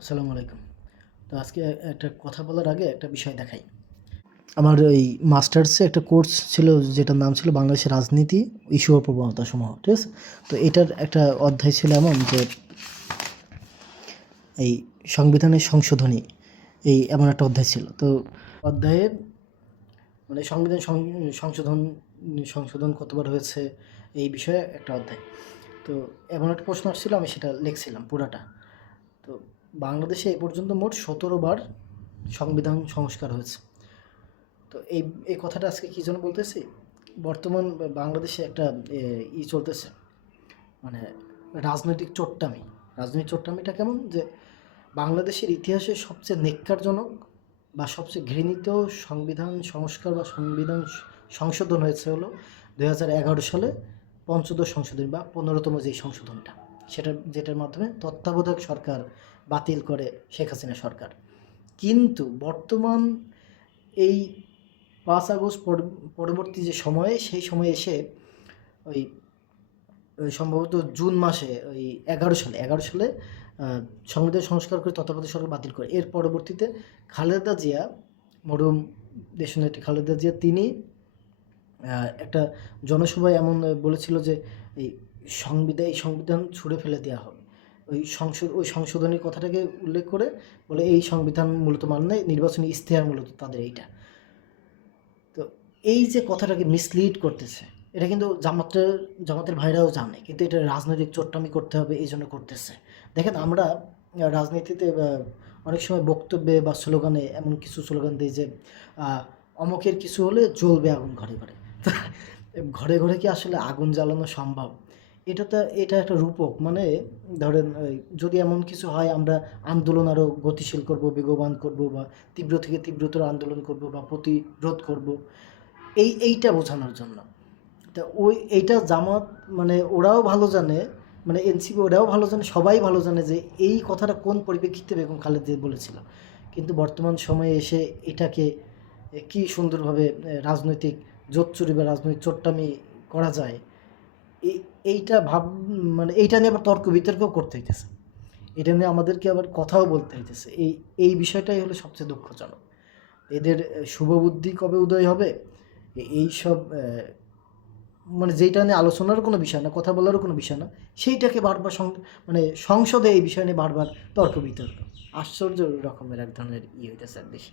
আসসালামু আলাইকুম। তো আজকে একটা কথা বলার আগে একটা বিষয় দেখাই। আমার ওই মাস্টার্সে একটা কোর্স ছিল যেটার নাম ছিল বাংলাদেশের রাজনীতি, ইস্যু ও প্রবণতাসমূহ। ঠিক আছে? তো এটার একটা অধ্যায় ছিল এমন যে এই সংবিধানের সংশোধনী এমন একটা অধ্যায় ছিল। তো অধ্যায়ের মানে সংবিধান সংশোধন সংশোধন কতবার হয়েছে এই বিষয়ে একটা অধ্যায়। তো এমন একটা প্রশ্ন আসছিল, আমি সেটা লিখছিলাম পুরাটা। তো বাংলাদেশে এ পর্যন্ত মোট ১৭ বার সংবিধান সংস্কার হয়েছে। তো এই কথাটা আজকে কী জন্য বলতেছি, বর্তমান বাংলাদেশে একটা চলতেছে, মানে রাজনৈতিক চোট্টামি। রাজনৈতিক চোট্টামিটা কেমন, যে বাংলাদেশের ইতিহাসে সবচেয়ে নেক্কারজনক বা সবচেয়ে ঘৃণিত সংবিধান সংস্কার বা সংবিধান সংশোধন হয়েছে হলো ২০১১ সালে পঞ্চদশ সংশোধনী বা ১৫তম যে সংশোধনটা, যেটার মাধ্যমে তত্ত্বাবধায়ক সরকার বাতিল করে শেখ হাসিনা সরকার। কিন্তু বর্তমান এই ৫ আগস্ট পরবর্তী যে সময়ে, সেই সময়ে এসে ওই সম্ভবত জুন মাসে ওই ১১ সালে সংবিধান সংস্কার করে তত্ত্বাবধায়ক সরকার বাতিল করে। এর পরবর্তীতে খালেদা জিয়া, মরহুম দেশনেত্রী খালেদা জিয়া, তিনি একটা জনসভায় এমন বলেছিল যে এই সংবিধান ছুঁড়ে ফেলে দেওয়া হবে। ওই সংশোধনীর কথাটাকে উল্লেখ করে বলে এই সংবিধান মূলত মানে নির্বাচনী ইশতেহার মূলত তাদের এইটা। তো এই যে কথাটাকে মিসলিড করতেছে, এটা কিন্তু জামাতের ভাইরাও জানে, কিন্তু এটা রাজনৈতিক চোট্টামি করতে হবে এই জন্য করতেছে। দেখেন, আমরা রাজনীতিতে অনেক সময় বক্তব্যে বা স্লোগানে এমন কিছু স্লোগান দিই যে অমুকের কিছু হলে জ্বলবে আগুন ঘরে ঘরে। তো ঘরে ঘরে কি আসলে আগুন জ্বালানো সম্ভব? এটা একটা রূপক, মানে ধরেন যদি এমন কিছু হয়, আমরা আন্দোলন আরও গতিশীল করব, বেগবান করব, বা তীব্র থেকে তীব্রতর আন্দোলন করব বা প্রতিরোধ করব, এইটা বোঝানোর জন্য। তা এইটা জামাত, মানে ওরাও ভালো জানে, মানে এনসিপি ওরাও ভালো জানে, সবাই ভালো জানে যে এই কথাটা কোন পরিপ্রেক্ষিতে বেগম খালেদা জিয়া বলেছিল। কিন্তু বর্তমান সময়ে এসে এটাকে কি সুন্দরভাবে রাজনৈতিক জোচ্চুরি বা রাজনৈতিক চোট্টামি করা যায়, এই এইটা মানে এইটা নিয়ে আবার তর্ক বিতর্কও করতে হইতেছে। এটা নিয়ে আমাদেরকে আবার কথাও বলতে হইতেছে। এই বিষয়টাই হলো সবচেয়ে দুঃখজনক। এদের শুভবুদ্ধি কবে উদয় হবে, এইসব মানে যেইটা নিয়ে আলোচনার কোনো বিষয় না, কথা বলারও কোনো বিষয় না, সেইটাকে বারবার মানে সংসদে এই বিষয় নিয়ে বারবার তর্ক বিতর্ক, আশ্চর্য রকমের এক ধরনের হইতেছে আর দেশে।